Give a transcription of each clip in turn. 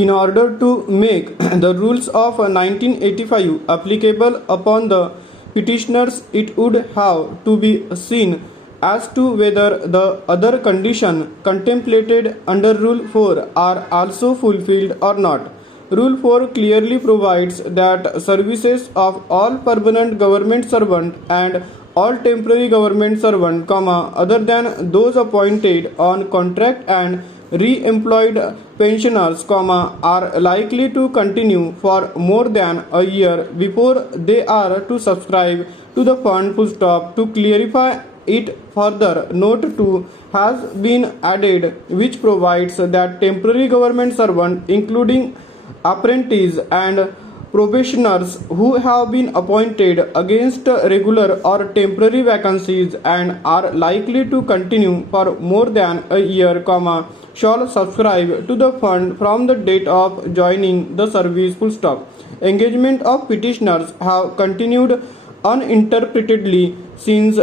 In order to make the rules of 1985 applicable upon the petitioners, it would have to be seen as to whether the other conditions contemplated under Rule 4 are also fulfilled or not. Rule 4 clearly provides that services of all permanent government servants and all temporary government servants, other than those appointed on contract and re-employed pensioners, are likely to continue for more than a year before they are to subscribe to the fund. To clarify it further, Note 2 has been added, which provides that temporary government servants, including apprentices and probationers who have been appointed against regular or temporary vacancies and are likely to continue for more than a year, shall subscribe to the fund from the date of joining the service. Engagement of petitioners have continued uninterruptedly since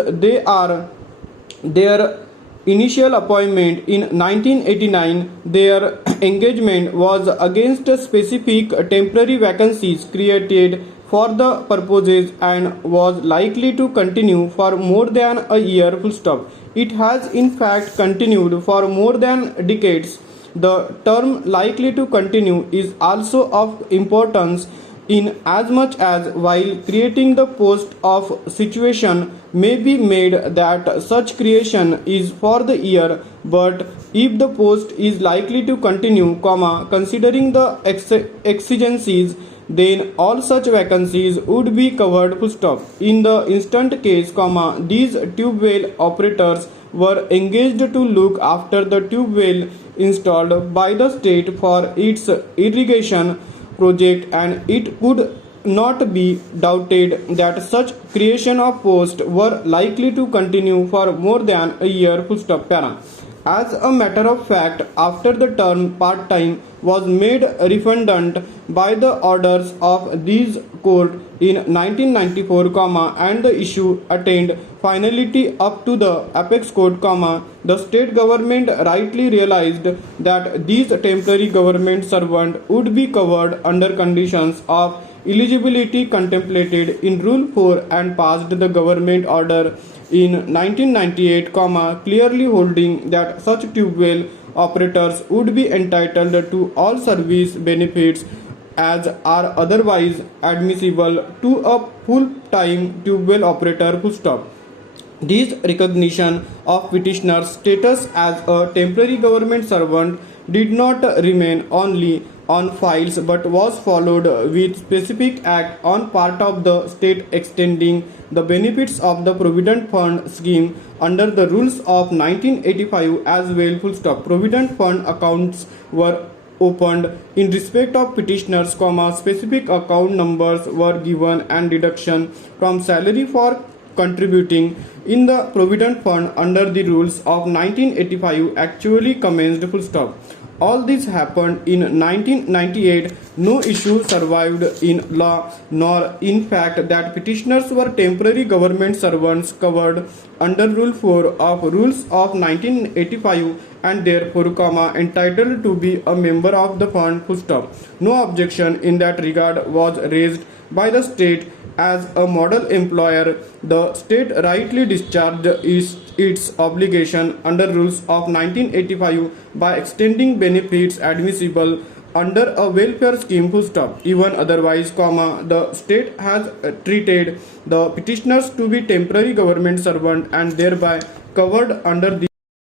their initial appointment in 1989. Their engagement was against specific temporary vacancies created for the purposes and was likely to continue for more than a year. It has in fact continued for more than decades. The term likely to continue is also of importance in as much as while creating the post of situation may be made that such creation is for the year, but if the post is likely to continue, considering the exigencies, then all such vacancies would be covered. In the instant case, these tube well operators were engaged to look after the tube well installed by the state for its irrigation project, and it could not be doubted that such creation of posts were likely to continue for more than a year. As a matter of fact, after the term part-time was made redundant by the orders of this court in 1994, and the issue attained finality up to the apex court, the state government rightly realized that these temporary government servants would be covered under conditions of eligibility contemplated in Rule 4 and passed the government order in 1998, clearly holding that such tube well operators would be entitled to all service benefits as are otherwise admissible to a full-time tube well operator. This recognition of petitioner's status as a temporary government servant did not remain only on files but was followed with specific act on part of the state extending the benefits of the Provident Fund scheme under the rules of 1985 as well. Provident Fund accounts were opened in respect of petitioners, specific account numbers were given, and deduction from salary for contributing in the Provident Fund under the rules of 1985 actually commenced. All this happened in 1998. No issue survived in law nor in fact that petitioners were temporary government servants covered under Rule 4 of Rules of 1985 and therefore, entitled to be a member of the fund. No objection in that regard was raised by the state. As a model employer, the state rightly discharged its obligation under rules of 1985 by extending benefits admissible under a welfare scheme. Even otherwise, the state has treated the petitioners to be temporary government servant and thereby covered under the